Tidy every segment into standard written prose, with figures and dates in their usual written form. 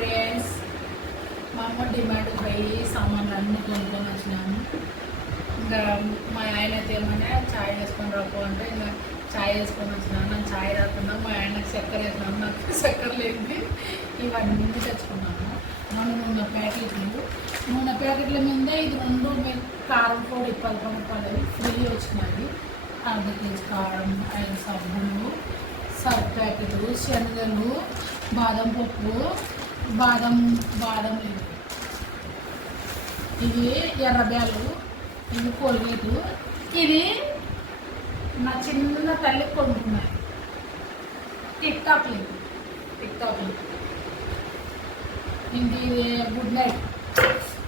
Friends, మా అమ్మ demand పోయి సామాన్లు అన్నీ కొనుక్కొని వచ్చినాము. ఇంకా మా ఆయన అయితే ఏమైనా ఛాయ్ వేసుకొని రాకు అంటే ఇంకా ఛాయ్ వేసుకొని వచ్చినాను. నాకు ఛాయ్ రాకుండా మా ఆయనకు చక్కెర వేసినాము, నాకు చక్కెర లేని ఇవన్నీ తెచ్చుకున్నాము. నూనె ప్యాకెట్లు, నూనె ప్యాకెట్ల మీద ఇది 2 కారం పొడి 10 రూపాయలు ఫ్రీ వచ్చినాయి. అర్ధ కేజీ కారం, 5 సబ్బులు, సర్ఫ్ ప్యాకెట్లు, శనగలు, బాదం పప్పు, బాదం ఇవి ఎర్రబేలు, ఇవి కోల్గేటు. ఇది నా చిన్న తల్లి కొనుక్కున్నాయి. టిక్ టాక్ ఇంక ఇది గుడ్ నైట్.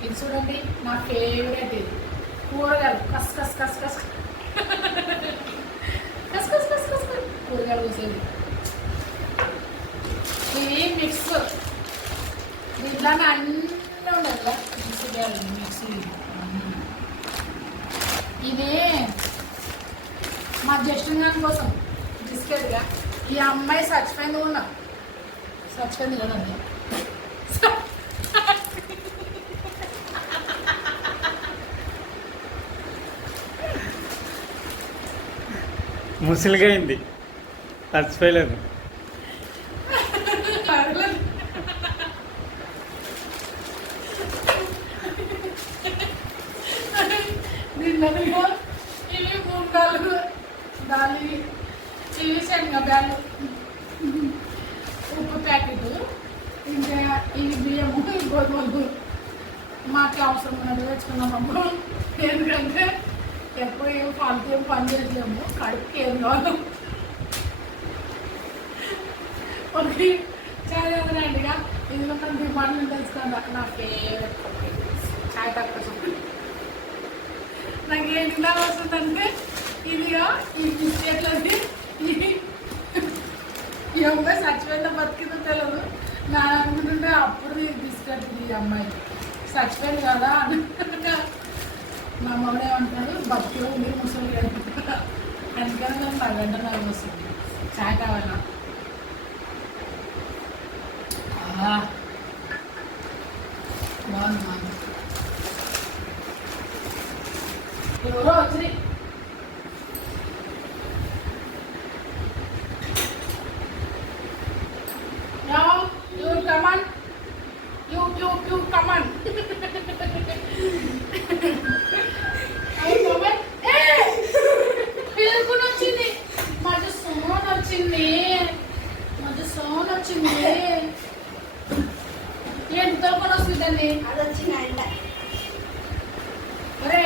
ఇది చూడండి నా ఫేవరెట్. ఇది కూరగాయలు కస్ కస్ కస్ కస్ కస్ కస్ కస్ కస్ కూరగాయలు పోసేది. ఇది మిక్స్, దీంట్లోనే అన్నీ ఉండదు మిక్సీ. ఇది మా జస్టిన్ గారి కోసం బిస్కెట్గా. ఈ అమ్మాయి చచ్చిపోయింది కదండి. ముసలిగా అయింది, చచ్చిపోయలేదు. ఇవి 3-4 దాని, ఇవి శనగ బ్యాలు, ఉప్పు ప్యాకెట్, ఇంకా ఇవి బియ్యము, గోధుమలు. మాకు అవసరం ఉన్నది తెచ్చుకున్నాము. ఎందుకంటే ఎప్పుడు ఏం ఫాల్తూ ఏం పని చేయలేము, కడుపుకి ఏం కాదు. ఒకటి చాయ్ తాగనండిగా. ఇందులో మనం డిమాండ్లు తెలుసుకోండి. నా ఫేవరెట్ చాయ్ తక్కువ. నాకు ఏంటి వస్తుందంటే ఇదిగా ఈ బిస్కెట్లది. ఈ అమ్మాయి చచ్చిపోయిన బతికిందో తెలియదు. నా అనుకుంటుంటే అప్పుడు ఈ బిస్కెట్ ఈ అమ్మాయి చచ్చిపోయింది కదా అని. మా అమ్మ ఏమంటారు, బతికిలో మీరు ముసలి అంటున్నారు. అందుకని నేను తగ్గంట నాకు వస్తుంది. చాయ్ కావాలా? బాగుంది. ఎవరో వచ్చి కమాన్ యూ కమాన్ పిలుకుని వచ్చింది. మధ్య సోన్ వచ్చింది. ఏంటి తోకొని వస్తుందండి? అది వచ్చిందంట. అరే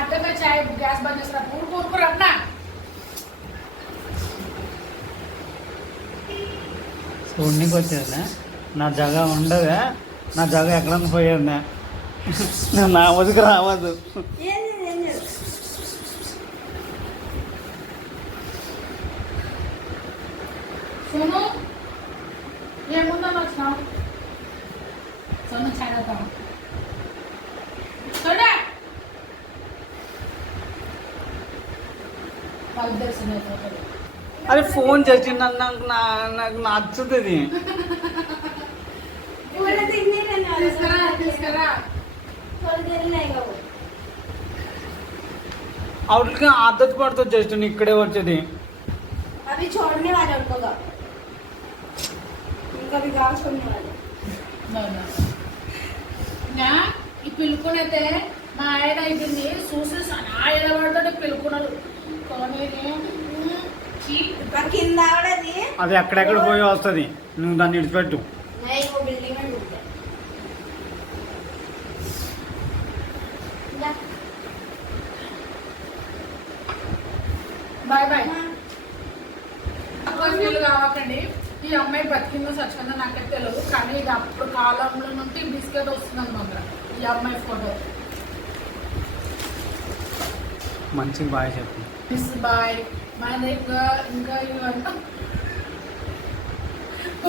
అర్థమే చాయ్ గ్యాస్ బంద్ చేస్తా. కూరుకు రమ్మా. చూడనికి వచ్చేదా? నా జగ ఉండదా? నా జగ ఎక్కడన్నా పోయేదా? నా వదికి రావద్దు. సోను ఏముందని వచ్చినావు? సోను చాయ్ తాగుతాం. చూడా అరే ఫోన్ చేసి నాకు నచ్చుతుంది. అవుట్కి ఆదత్ పడుతుంది జస్ట్ ఇక్కడే వచ్చేది. అవి చూడనే వాళ్ళు అనుకోగా ఇంకా అవి కాల్చుకునే వాళ్ళు. ఈ పిలుకునైతే మా ఆయన ఇది చూసి ఆయన పడుతుంటే పిలుకున్నాడు. కింద అది ఎక్కడెక్కడ పోయి వస్తుంది. నువ్వు దాన్ని విడిచిపెట్టు. Bye bye. ఫీల్ కావకండి. ఈ అమ్మాయి బతికిందో చచ్చిపోయిందో నాకైతే తెలియదు, కానీ ఇది అప్పుడు కాలంలో నుండి బిస్కెట్ వస్తుంది అనమాట. ఈ అమ్మాయి ఫోటో. మంచిగా బాయ్ చెప్పు. బాయ్. మా దగ్గర ఇంకా ఇవంతా.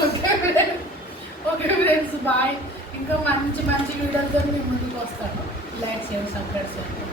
Okay friends, bye. ఇంకా మంచి మంచి వీడియోలతో మీ ముందుకు వస్తాను. లైక్ చేయండి, సబ్స్క్రైబ్ చేయండి.